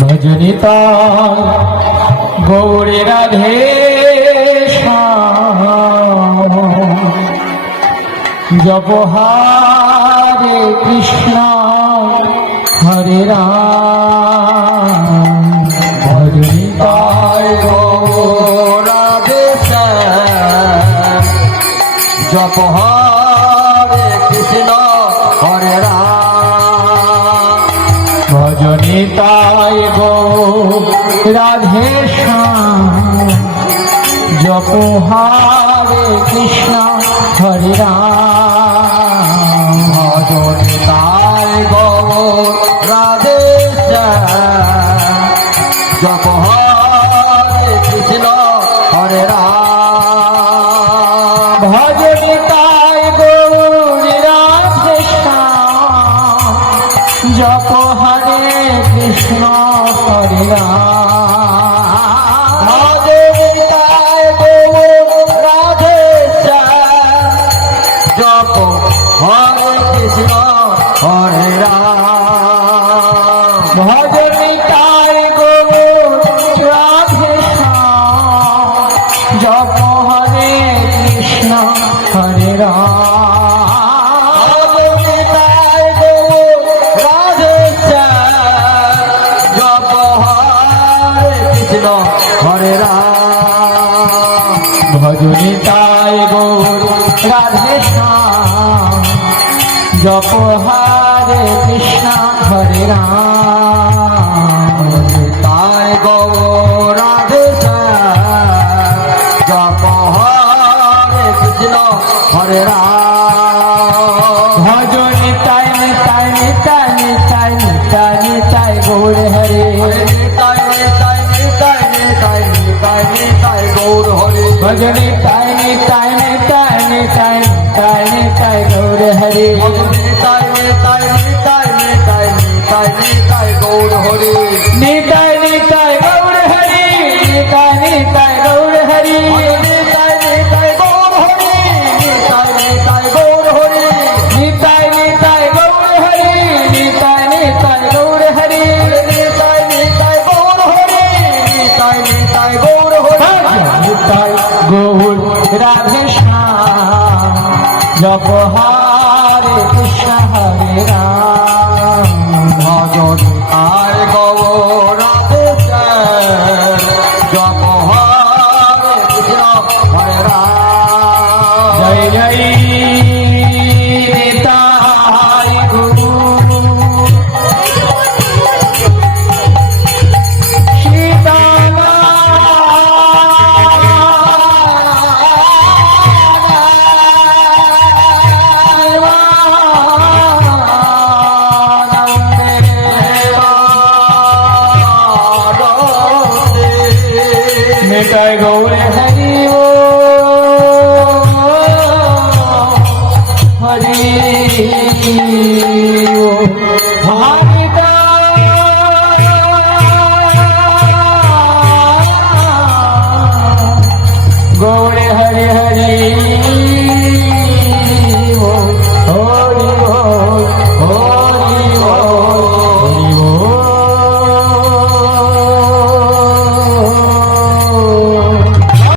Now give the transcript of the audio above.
ভজনিতা গৌরী রাধে জপ হরে কৃষ্ণ হরে রাম। ভজনিতা রাধে জপ হরে কৃষ্ণ হরে রাম। ভজনিতায় গো রাধে জপ হরে কৃষ্ণ হরে রাম। ভজনিতায় গো রাধে জপ হরে কৃষ্ণ হরে রাম। ভজনিতায় গৌরী রাধে জপ হরে কৃষ্ণ হরে রাম। ভজনিতায় গৌর রাধে জপ হরে কৃষ্ণ হরে রাম। ভজনিতায় গৌর রাধে জপ হরে কৃষ্ণ হরে রাম। ভজনিতায় গৌর রাধে জপ হরে কৃষ্ণ হরে রাম। ভজনিতায় গৌর রাধে জপ হরে কৃষ্ণ হরে রাম। তাই গৌর রাধে জপ হরে কৃষ্ণ হরে রাম। ভজনিতায় নিতাই নিতাই নিতাই নিতাই নিতাই গৌর হরে। নিতাই নিতাই নিতাই নিতাই নিতাই নিতাই গৌর হরে। ভজনিতায় নিতাই নিতাই নিতাই নিতাই নিতাই গৌর হরে। নিতাই নিতাই নিতাই নিতাই নিতাই নিতাই গৌর হরে। নিতাই নিতাই গৌর হরি নিতাই নিতাই গৌর হরি। নিতাই নিতাই গৌর হরে। নিতাই নিতাই গৌর হরে। নিতাই নিতাই গৌর হরি নিতাই নিতাই গৌর হরি। নিতাই নিতাই গৌর হরে। নিতাই নিতাই গৌর হরে। নিতাই গৌর রাধে জপ হরে কৃষ্ণ হরে রাম। ভজনিতায় গৌর রাধে জপ হরে কৃষ্ণ হরে রাম। জয় জয় নিতাই গৌর নিতাই গৌর হরি ও হরি